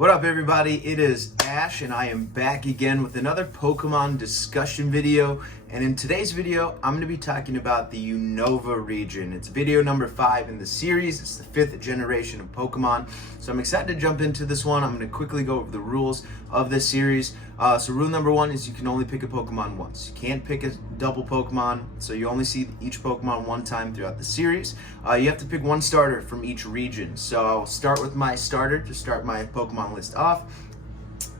What up, everybody? It is Ash, and I am back again with another Pokemon discussion video. And in today's video, I'm going to be talking about the Unova region. It's video number 5 in the series. It's the 5th generation of Pokemon. So I'm excited to jump into this one. I'm going to quickly go over the rules of this series. So rule number 1 is you can only pick a Pokemon once. You can't pick a double Pokemon, so you only see each Pokemon one time throughout the series. You have to pick one starter from each region. So I'll start with my starter to start my Pokemon list off.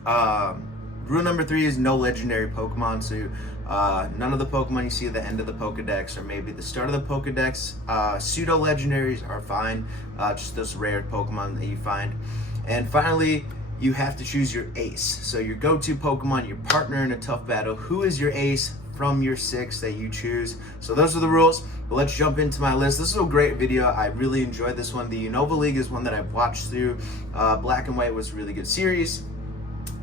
Rule number 3 is no legendary Pokemon. So none of the Pokemon you see at the end of the Pokedex or maybe the start of the Pokedex. Pseudo legendaries are fine, just those rare Pokemon that you find. And finally, you have to choose your ace. So your go-to Pokemon, your partner in a tough battle. Who is your ace from your 6 that you choose? So those are the rules, but let's jump into my list. This is a great video. I really enjoyed this one. The Unova League is one that I've watched through. Black and White was a really good series.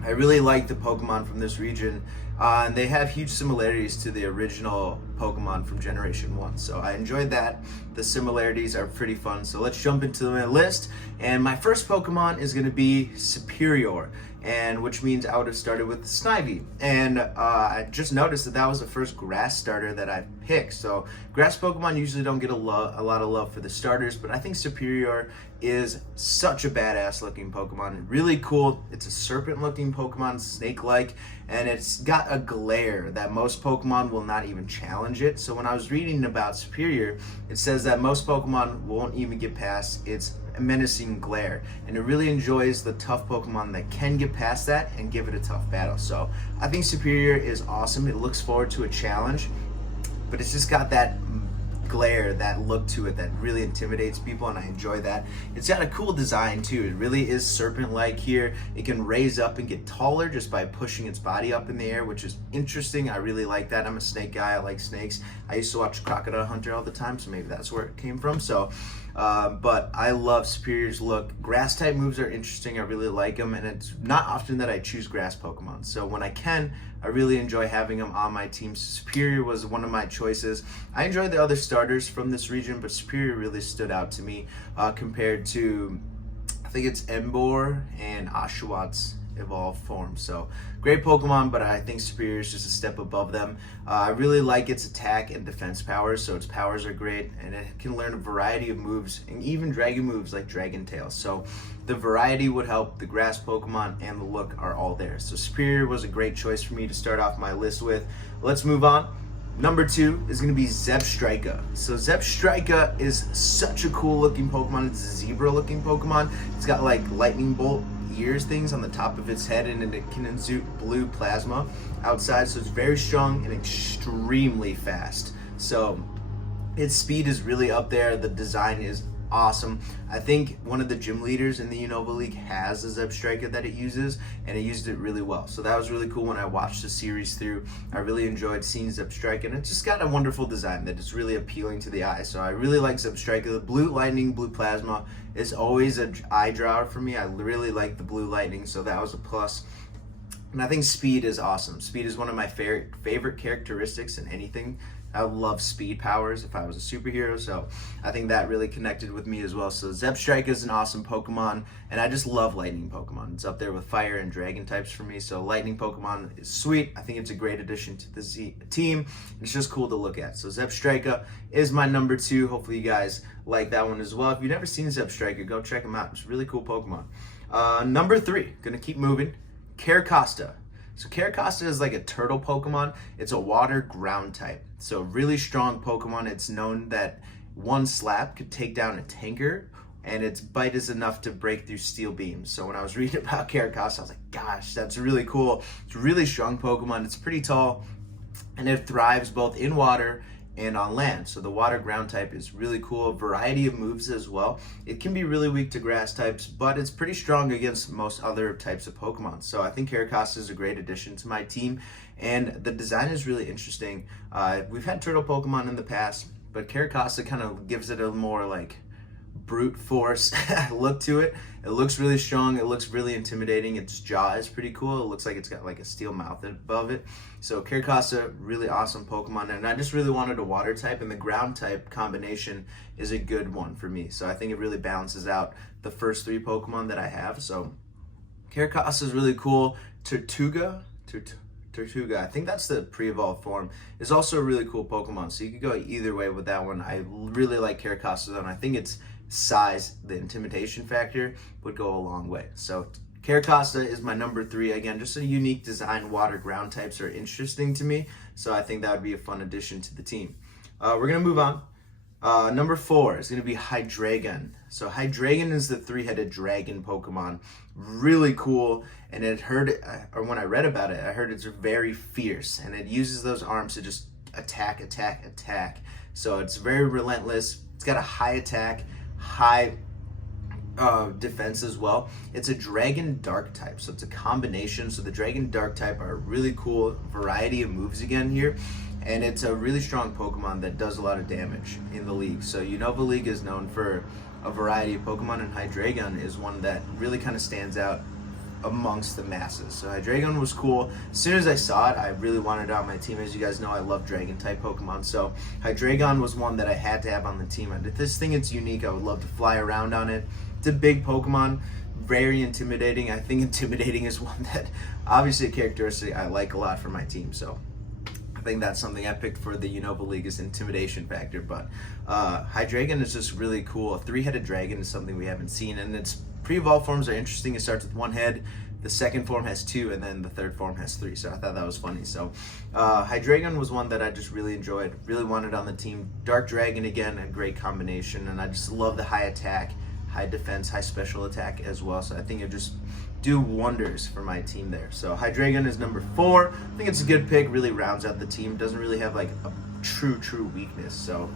I really like the Pokemon from this region, and they have huge similarities to the original Pokemon from Generation 1. So I enjoyed that. The similarities are pretty fun. So let's jump into my list. And my first Pokemon is going to be Superior, and which means I would have started with Snivy. And I just noticed that that was the first grass starter that I picked. So grass Pokemon usually don't get a lot of love for the starters, but I think Superior is such a badass looking Pokemon. Really cool. It's a serpent looking Pokemon, snake-like, and it's got a glare that most Pokemon will not even challenge it. So when I was reading about Superior, it says that most Pokemon won't even get past its menacing glare, and it really enjoys the tough Pokemon that can get past that and give it a tough battle. So I think Superior is awesome. It looks forward to a challenge, but it's just got that glare, that look to it that really intimidates people, and I enjoy that. It's got a cool design too. It really is serpent-like here. It can raise up and get taller just by pushing its body up in the air, which is interesting. I really like that. I'm a snake guy. I like snakes. I used to watch Crocodile Hunter all the time, so maybe that's where it came from. So but I love Superior's look. Grass type moves are interesting. I really like them, and it's not often that I choose grass Pokemon. So when I can, I really enjoy having them on my team. Superior was one of my choices. I enjoyed the other starters from this region, but Superior really stood out to me compared to, I think it's Emboar and Oshawott evolved form. So great Pokemon, but I think Superior is just a step above them. I really like its attack and defense powers, so its powers are great, and it can learn a variety of moves, and even dragon moves like Dragon Tail. So the variety would help. The grass Pokemon and the look are all there. So Superior was a great choice for me to start off my list with. Let's move on. Number 2 is going to be Zebstrika. So Zebstrika is such a cool looking Pokemon. It's a zebra looking Pokemon. It's got like lightning bolt ears things on the top of its head, and it can exude blue plasma outside. So it's very strong and extremely fast. So its speed is really up there. The design is awesome. I think one of the gym leaders in the Unova League has a Zebstrika that it uses, and it used it really well. So that was really cool when I watched the series through. I really enjoyed seeing Zebstrika, and it's just got a wonderful design that is really appealing to the eye. So I really like Zebstrika. The blue lightning, blue plasma is always an eye drawer for me. I really like the blue lightning, so that was a plus. And I think speed is awesome. Speed is one of my favorite characteristics in anything. I love speed powers if I was a superhero, so I think that really connected with me as well. So Zebstrika is an awesome Pokemon, and I just love lightning Pokemon. It's up there with fire and dragon types for me, so lightning Pokemon is sweet. I think it's a great addition to the team. It's just cool to look at. So Zebstrika is my number 2. Hopefully you guys like that one as well. If you've never seen Zebstrika, go check him out. It's a really cool Pokemon. Number 3, gonna keep moving, Carracosta. So Carracosta is like a turtle Pokemon. It's a water ground type. So really strong Pokemon. It's known that one slap could take down a tanker, and its bite is enough to break through steel beams. So when I was reading about Carracosta, I was like, gosh, that's really cool. It's a really strong Pokemon. It's pretty tall, and it thrives both in water and on land. So the water ground type is really cool. A variety of moves as well. It can be really weak to grass types, but it's pretty strong against most other types of Pokemon. So I think Carracosta is a great addition to my team, and the design is really interesting. We've had turtle Pokemon in the past, but Carracosta kind of gives it a more like brute force look to it. It looks really strong. It looks really intimidating. Its jaw is pretty cool. It looks like it's got like a steel mouth above it. So Carracosta, really awesome Pokemon, and I just really wanted a water type, and the ground type combination is a good one for me. So I think it really balances out the first 3 Pokemon that I have. So Carcass is really cool. Tortuga, I think that's the pre-evolved form, is also a really cool Pokemon. So you could go either way with that one. I really like Carcass though, and I think its size, the intimidation factor, would go a long way. So Carcassa is my number 3. Again, just a unique design. Water ground types are interesting to me, so I think that would be a fun addition to the team. We're going to move on. Number 4 is going to be Hydreigon. So Hydreigon is the 3-headed dragon Pokemon. Really cool, and when I read about it, I heard it's very fierce, and it uses those arms to just attack. So it's very relentless. It's got a high attack, high defense as well. It's a dragon dark type, so it's a combination. So the dragon dark type are a really cool variety of moves again here, and it's a really strong Pokemon that does a lot of damage in the league. So Unova League is known for a variety of Pokemon, and Hydreigon is one that really kind of stands out amongst the masses. So Hydreigon was cool. As soon as I saw it, I really wanted it on my team. As you guys know, I love dragon type Pokemon, so Hydreigon was one that I had to have on the team. And this thing, it's unique. I would love to fly around on it. It's a big Pokemon, very intimidating. I think intimidating is one that, obviously, a characteristic I like a lot for my team. So I think that's something I picked for the Unova League, is intimidation factor. But Hydreigon is just really cool. A 3-headed dragon is something we haven't seen, and its pre-evolved forms are interesting. It starts with 1 head, the second form has 2, and then the third form has 3. So I thought that was funny. So Hydreigon was one that I just really enjoyed, really wanted on the team. Dark Dragon, again, a great combination, and I just love the high attack, high defense, high special attack as well. So I think it just do wonders for my team there. So Hydreigon is number 4. I think it's a good pick. Really rounds out the team. Doesn't really have like a true weakness. So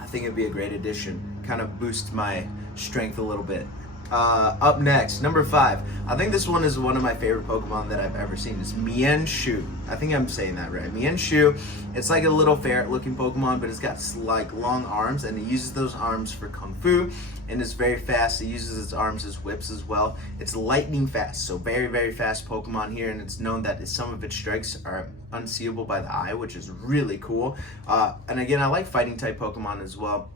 I think it'd be a great addition. Kind of boost my strength a little bit. Up next, number 5. I think this one is one of my favorite Pokemon that I've ever seen. It's Mienshao. I think I'm saying that right. Mienshao. It's like a little ferret-looking Pokemon, but it's got like long arms, and it uses those arms for Kung Fu, and it's very fast. It uses its arms as whips as well. It's lightning fast, so very fast Pokemon here, and it's known that some of its strikes are unseeable by the eye, which is really cool. And again, I like fighting type Pokemon as well.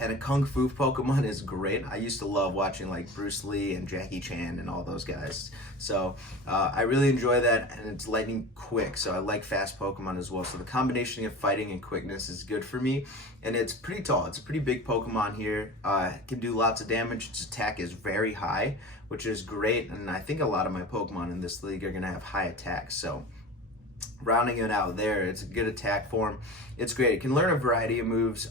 And a Kung Fu Pokemon is great. I used to love watching like Bruce Lee and Jackie Chan and all those guys. So I really enjoy that, and it's lightning quick. So I like fast Pokemon as well. So the combination of fighting and quickness is good for me. And it's pretty tall. It's a pretty big Pokemon here. It can do lots of damage. Its attack is very high, which is great. And I think a lot of my Pokemon in this league are going to have high attacks. So rounding it out there, it's a good attack form. It's great. It can learn a variety of moves,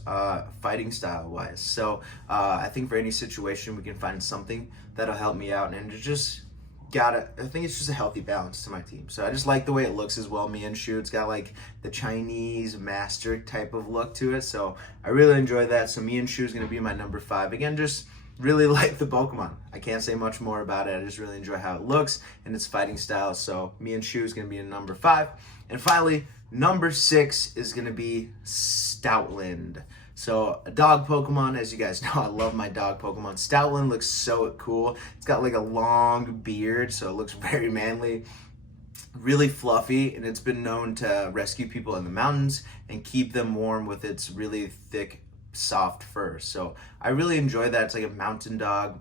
fighting style wise. So I think for any situation we can find something that'll help me out, and it just I think it's just a healthy balance to my team. So I just like the way it looks as well. Mienshao, it's got like the Chinese master type of look to it, so I really enjoy that. So Mienshao is going to be my number 5. Again, just really like the Pokemon. I can't say much more about it. I just really enjoy how it looks and its fighting style. So Mienshao is going to be in number 5. And finally, number 6 is going to be Stoutland. So a dog Pokemon, as you guys know, I love my dog Pokemon. Stoutland looks so cool. It's got like a long beard, so it looks very manly. Really fluffy, and it's been known to rescue people in the mountains and keep them warm with its really thick, soft fur. So I really enjoy that. It's like a mountain dog,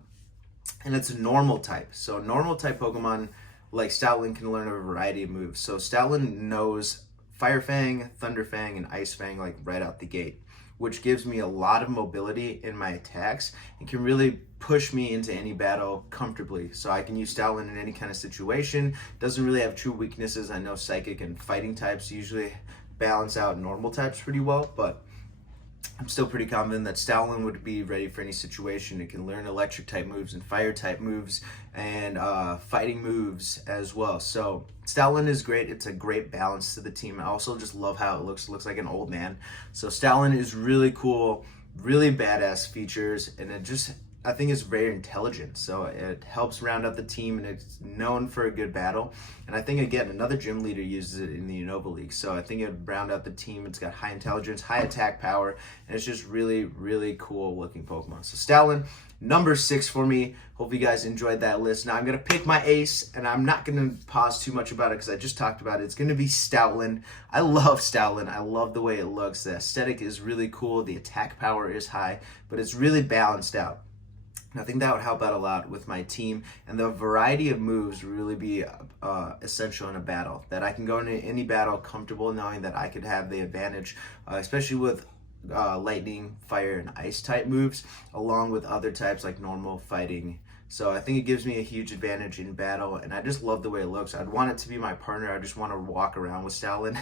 and it's a normal type. So normal type Pokemon like Stoutland can learn a variety of moves. So Stoutland knows Fire Fang, Thunder Fang, and Ice Fang like right out the gate, which gives me a lot of mobility in my attacks and can really push me into any battle comfortably. So I can use Stoutland in any kind of situation. Doesn't really have true weaknesses. I know Psychic and Fighting types usually balance out normal types pretty well, but I'm still pretty confident that Stoutland would be ready for any situation. It can learn electric type moves and fire type moves and fighting moves as well. So Stoutland is great. It's a great balance to the team. I also just love how it looks. It looks like an old man. So Stoutland is really cool, really badass features, and I think it's very intelligent. So it helps round out the team, and it's known for a good battle. And I think, again, another gym leader uses it in the Unova League. So I think it would round out the team. It's got high intelligence, high attack power, and it's just really cool looking Pokemon. So Stoutland, number 6 for me. Hope you guys enjoyed that list. Now I'm going to pick my ace, and I'm not going to pause too much about it because I just talked about it. It's going to be Stoutland. I love Stoutland. I love the way it looks. The aesthetic is really cool. The attack power is high, but it's really balanced out. I think that would help out a lot with my team, and the variety of moves really be essential in a battle. That I can go into any battle comfortable knowing that I could have the advantage, especially with lightning, fire, and ice type moves, along with other types like normal, fighting. So I think it gives me a huge advantage in battle, and I just love the way it looks. I'd want it to be my partner. I just want to walk around with Stoutland,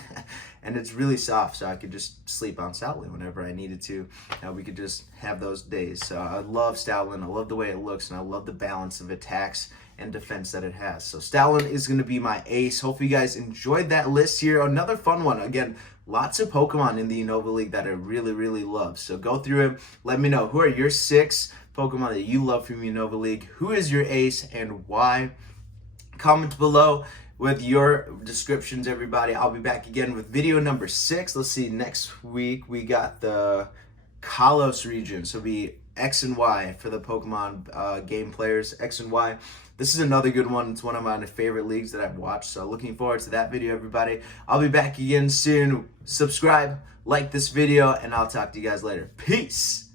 and it's really soft, so I could just sleep on Stoutland whenever I needed to. We could just have those days. So I love Stoutland. I love the way it looks, and I love the balance of attacks and defense that it has. So Stoutland is going to be my ace. Hopefully you guys enjoyed that list here. Another fun one. Again, lots of Pokemon in the Unova League that I really, really love. So go through it. Let me know, who are your 6 Pokemon that you love from Unova League? Who is your ace and why? Comment below with your descriptions, everybody. I'll be back again with video number 6. Let's see, next week we got the Kalos region. So it'll be X and Y for the Pokemon game players, X and Y. This is another good one. It's one of my favorite leagues that I've watched. So looking forward to that video, everybody. I'll be back again soon. Subscribe, like this video, and I'll talk to you guys later. Peace.